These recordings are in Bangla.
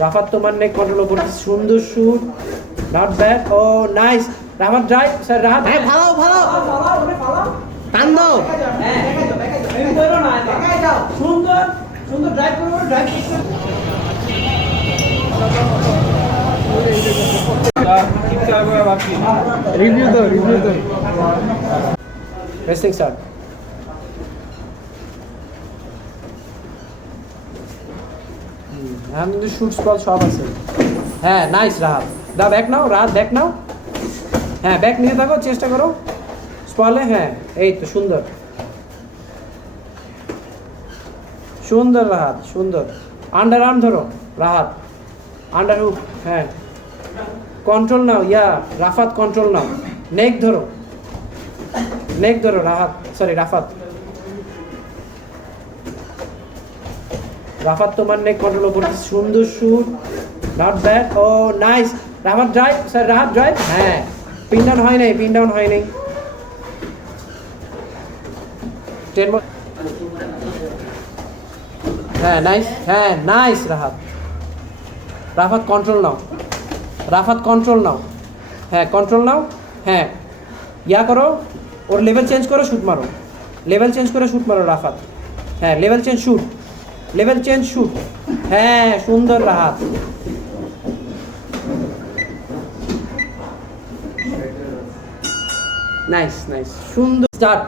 রাফাত তোমার নেক কন্ট্রোল করতে সুন্দর shoot not bad oh nice Rafat drive sir Rahat হ্যাঁ ভালো ভালো টান দাও হ্যাঁ এই করো না দেখাই দাও সুন্দর সুন্দর ড্রাইভ করো ড্রাইভ রিভিউ দাও রেসিং স্টার্ট আমাদের শুট স্পট সব আছে হ্যাঁ নাইস রাহাত দা ব্যাক নাও রাহাত ব্যাক নাও হ্যাঁ ব্যাক নিয়ে থাকো চেষ্টা করো স্পলে হ্যাঁ এই তো সুন্দর সুন্দর রাহাত সুন্দর আন্ডার আর্ম ধরো রাহাত আন্ডার হুক হ্যাঁ কন্ট্রোল নাও রাফাত কন্ট্রোল নাও নেক ধরো রাহাত সরি রাফাত তোমার নেক কন্ট্রোল করতে সুন্দর shoot not bad oh nice Rafat drive sir Rahat drive হ্যাঁ পিন ডাউন হয় নাই 10 হ্যাঁ নাইস রাফাত কন্ট্রোল নাও হ্যাঁ কন্ট্রোল নাও হ্যাঁ করো ওর লেভেল চেঞ্জ করে শুট মারো রাফাত হ্যাঁ লেভেল চেঞ্জ শুট হ্যাঁ সুন্দর রাহাত নাইস সুন্দর স্টার্ট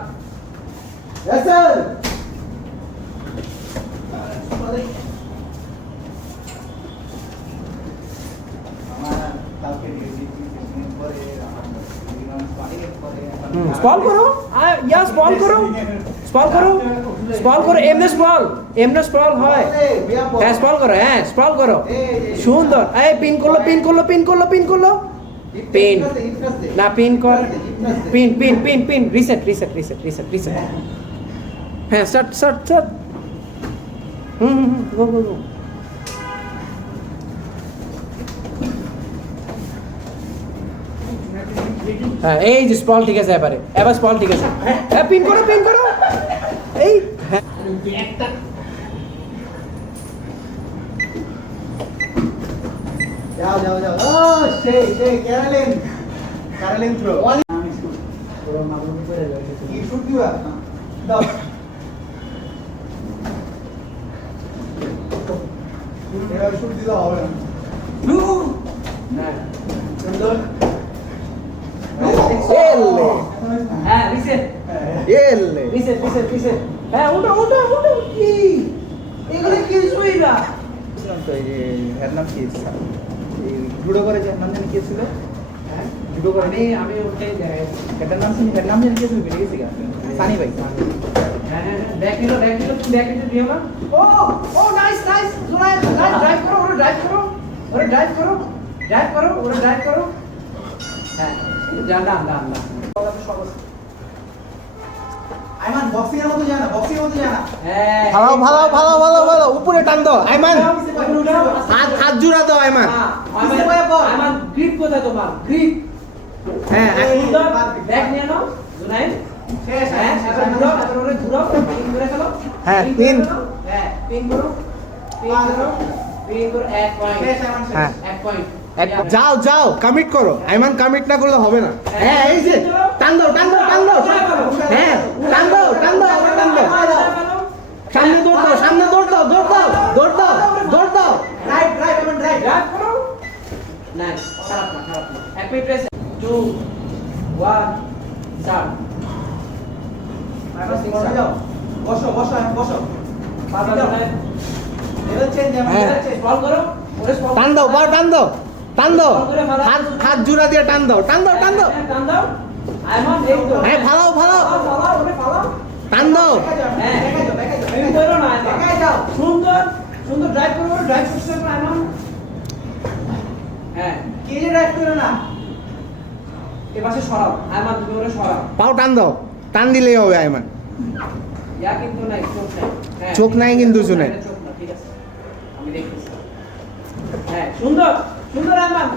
স্পল করো এমনে স্পল হয় হ্যাঁ স্পল করো সুন্দর এই পিন করলো পিন না পিন কর পিন রিসেট হ্যাঁ স্টার্ট গো হ্যাঁ এই যে স্পল ঠিক আছে এবার স্পল ঠিক আছে হ্যাঁ পিন করো এই হ্যাঁ যাও ও সেই ক্যারোলিন থ্রো কি শুট দিবা দাও এবার শুট দিলে হবে না হ্যাঁ সুন্দর হ্যাঁ রিসেট হ্যাঁ ওটা কি এগুলো কিছুই না তো এই যে এর নাম কি এই জুডো করে যে নাম জানি কি ছিল হ্যাঁ জুডো করে আমি ওটাই যাই এটার নাম জানি কি ছিল ভুলে গেছি সানি ভাই হ্যাঁ দেখিলো তুমি দেখিলো দিও না ও নাইস ড্রাইভ করো হ্যাঁ জানা আইমান বক্সিং এর মতো জানা হ্যাঁ ভালো উপরে টান দাও আইমান হাত জোড়া দাও আইমান আমার গ্রিপ কোথায় তোমার গ্রিপ হ্যাঁ ব্যাক নিয়ে নাও জুনাইদ শেষ হ্যাঁ ঘুরো পিন করে চলো হ্যাঁ পিন হ্যাঁ পিন করো এক পয়েন্ট শেষ আইমান শেষ এক পয়েন্ট যাও কমিট করো আইমান কমিট না করলে হবে না হ্যাঁ এই যে টান দাও হ্যাঁ টান দাও সামনে দৌড় দাও রাইট করো নাইস খারাপ না এক মিনিট প্রেস 2 1 স্টার্ট আবার সিক্স যাও বসো বাবা জুনাইদ লেভেল চেঞ্জ বল করো টান দাও হাত জোড়া দিয়ে টান দাও আইমান এই তো হ্যাঁ ভালো টান দাও হ্যাঁ এই করো না দেখাই দাও সুন্দর ড্রাইভ করো ড্রাইভ করতে আইমান হ্যাঁ কে যে ড্রাইভ করো না এই পাশে সরাও আইমান তুমি ওরে সরাও পাও টান দাও টান দিলেই হবে আইমান কিন্তু নাই হ্যাঁ চোখ নাই কিন্তু শুনে ঠিক আছে আমি দেখতেছি হ্যাঁ সুন্দর আইমান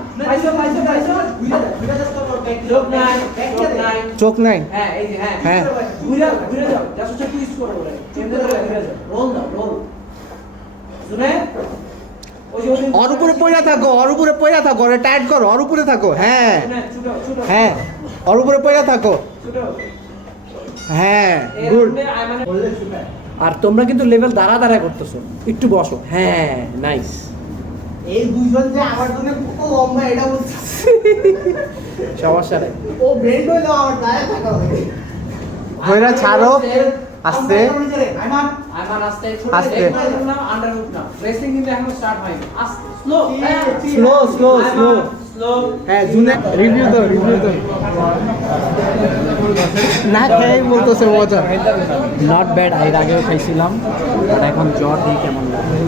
পাইছো চোখ নাই হ্যাঁ এই যে হ্যাঁ হ্যাঁ ঘুরে যাও জাস্ট টুইস্ট করো বলে কেমনে ধরে ঘুরে যাও রোল শুনে ওর উপরে পয়রা থাকো, ওর উপরে পয়রা থাকো, ওরে টাইট করো, ওর উপরে থাকো। হ্যাঁ হ্যাঁ, ওর উপরে পয়রা থাকো। হ্যাঁ গুড। আর তোমরা কিন্তু লেভেল দাঁড়া দাঁড়া করতেছো, একটু বসো। হ্যাঁ নাইস। এই দুইজন যে আমার জন্য কত লম্বা এটা বলছে। সমস্যা নেই। ও ব্রেন্ড হইলো আমার দাঁড়া থাকা হবে। পয়রা ছাড়ো আস্তে আস্তে। Slow slow slow. হ্যাঁ জুনে রিভিউ দাও, রিভিউ দাও। না খেয়ে বলতেছে মজা। নট ব্যাড, এর আগেও খাইছিলাম, আর এখন জ্বর দিই কেমন লাগে।